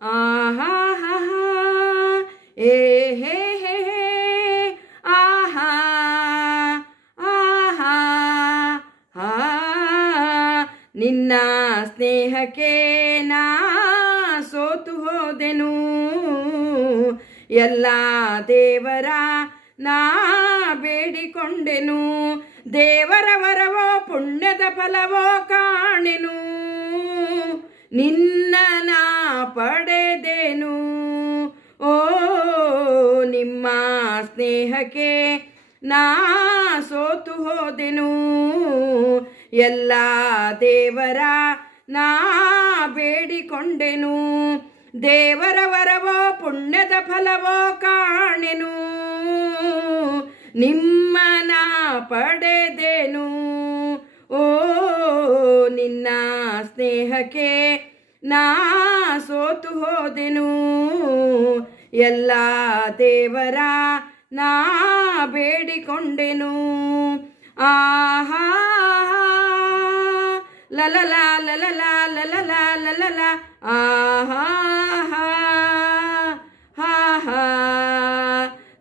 ಆಹಾ ಹಾ ಏ ಹೇ ಹೇ ಹೇ ಆಹಾ ಆಹಾ ಹಾ ನಿನ್ನ ಸ್ನೇಹಕ್ಕೆ ನಾ ಸೋತು ಹೋದೆನು ಎಲ್ಲ ದೇವರ ನಾ ಬೇಡಿಕೊಂಡೆನು ದೇವರ ವರವೋ ಪುಣ್ಯದ ಫಲವೋ ಕಾಣೆನು ನಿನ್ನ ನಾ ಪಡೆದೆನು ಓ ನಿಮ್ಮ ಸ್ನೇಹಕ್ಕೆ ನಾ ಸೋತು ಹೋದೆನು ಎಲ್ಲ ದೇವರ ನಾ ಬೇಡಿಕೊಂಡೆನು ದೇವರ ವರವೋ ಪುಣ್ಯದ ಫಲವೋ ಕಾಣೆನು ನಿಮ್ಮನ ಪಡೆದೆನು ಓ ನಿನ್ನ ಸ್ನೇಹಕ್ಕೆ ನಾ ಸೋತು ಹೋದೆನು ಎಲ್ಲ ದೇವರ ನಾ ಬೇಡಿಕೊಂಡೆನು ಆಹಾ ಲಲಲ ಲಲಲ ಲಲಲ ಲಲಲ ಆಹಾ ಹಾ ಹಾ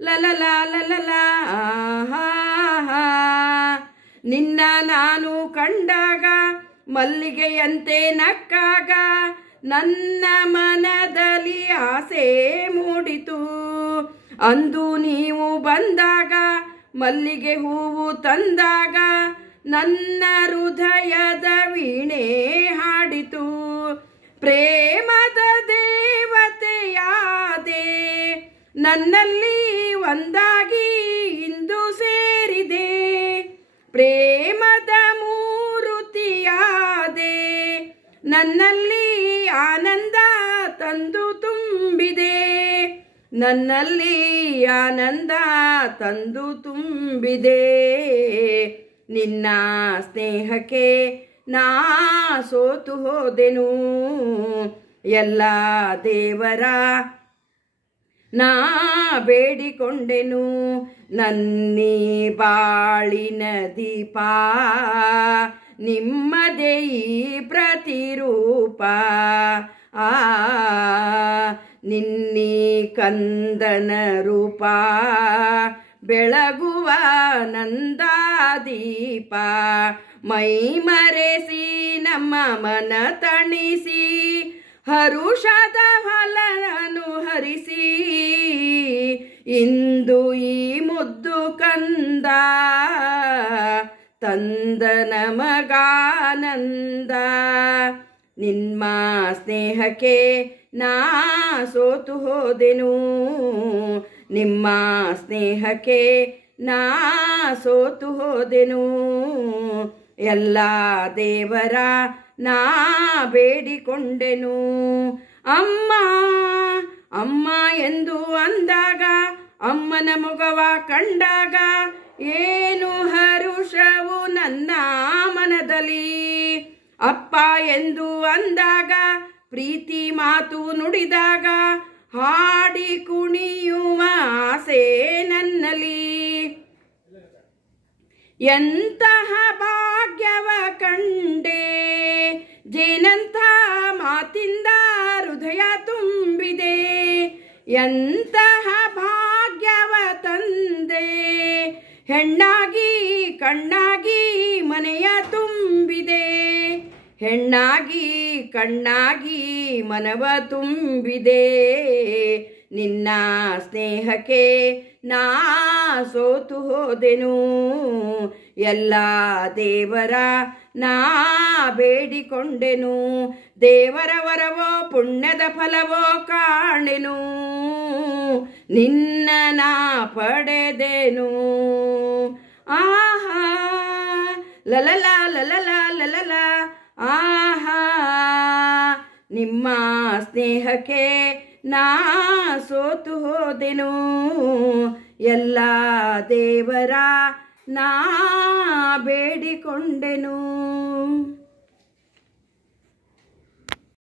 ಲಲಲ ಲಲಲ ಆಹಾ ನಿನ್ನ ನಾನು ಕಂಡಾಗ ಮಲ್ಲಿಗೆಯಂತೆ ನಕ್ಕಾಗ ನನ್ನ ಮನದಲ್ಲಿ ಆಸೆ ಮೂಡಿತು ಅಂದು ನೀವು ಬಂದಾಗ ಮಲ್ಲಿಗೆ ಹೂವು ತಂದಾಗ ನನ್ನ ಹೃದಯದ ವೀಣೆ ಹಾಡಿತು ಪ್ರೇಮದ ದೇವತೆಯಾದೆ ನನ್ನಲ್ಲಿ ಒಂದಾಗಿ ಇಂದು ಸೇರಿದೆ ಪ್ರೇಮದ ಮೂರುತಿಯಾದೆ ನನ್ನಲ್ಲಿ ಆನಂದ ತಂದು ತುಂಬಿದೆ ನನ್ನಲ್ಲಿ ಆನಂದ ತಂದು ತುಂಬಿದೆ ನಿನ್ನ ಸ್ನೇಹಕ್ಕೆ ನಾ ಸೋತು ಹೋದೆನು ಎಲ್ಲ ದೇವರ ನಾ ಬೇಡಿಕೊಂಡೆನು ನನ್ನಿ ಬಾಳಿನ ದೀಪ ನಿಮ್ಮದೇ ಈ ಪ್ರತಿರೂಪ ನಿನ್ನಿ ಕಂದನ ರೂಪ ಬೆಳಗುವ ನಂದಾದೀಪ ಮೈ ಮರೆಸಿ ನಮ್ಮ ಮನ ತಣಿಸಿ ಹರುಷದ ಫಲನನು ಹರಿಸಿ ಇಂದು ಈ ಮುದ್ದು ಕಂದ ತಂದ ನಮಗಾನಂದ ನಿಮ್ಮ ಸ್ನೇಹಕ್ಕೆ ನಾ ಸೋತು ಹೋದೆನು ನಿಮ್ಮ ಸ್ನೇಹಕ್ಕೆ ನಾ ಸೋತು ಹೋದೆನು ಎಲ್ಲ ದೇವರ ನಾ ಬೇಡಿಕೊಂಡೆನು ಅಮ್ಮ ಅಮ್ಮ ಎಂದು ಅಂದಾಗ ಅಮ್ಮನ ಮುಖವ ಕಂಡಾಗ ಏನು ಹರುಷವು ನನ್ನ ಮನದಲ್ಲಿ ಅಪ್ಪ ಎಂದು ಅಂದಾಗ ಪ್ರೀತಿ ಮಾತು ನುಡಿದಾಗ ಹಾಡಿ ಕುಣಿಯುವ ಆಸೆ ನನ್ನಲ್ಲಿ ಎಂತಹ ಭಾಗ್ಯವ ಕಂಡೆ ಜೇನಂಥ ಮಾತಿಂದ ಹೃದಯ ತುಂಬಿದೆ ಎಂತಹ ಭಾಗ್ಯವ ತಂದೆ ಹೆಣ್ಣಾಗಿ ಕಣ್ಣಾಗಿ ಮನೆಯ ತುಂಬಿದೆ ಹೆಣ್ಣಾಗಿ ಕಣ್ಣಾಗಿ ಮನವ ತುಂಬಿದೆ ನಿನ್ನ ಸ್ನೇಹಕ್ಕೆ ನಾ ಸೋತು ಹೋದೆನು ಎಲ್ಲ ದೇವರ ನಾ ಬೇಡಿಕೊಂಡೆನು ದೇವರ ವರವೋ ಪುಣ್ಯದ ಫಲವೋ ಕಾಣೆನು ನಿನ್ನ ನಾ ಪಡೆದೆನು ಆಹಾ ಲಲಲ ಲಲಲ ಲಲಲ ಆಹಾ ನಿಮ್ಮ ಸ್ನೇಹಕ್ಕೆ ನಾ ಸೋತು ಹೋದೆನು ಎಲ್ಲ ದೇವರ ನಾ ಬೇಡಿಕೊಂಡೆನು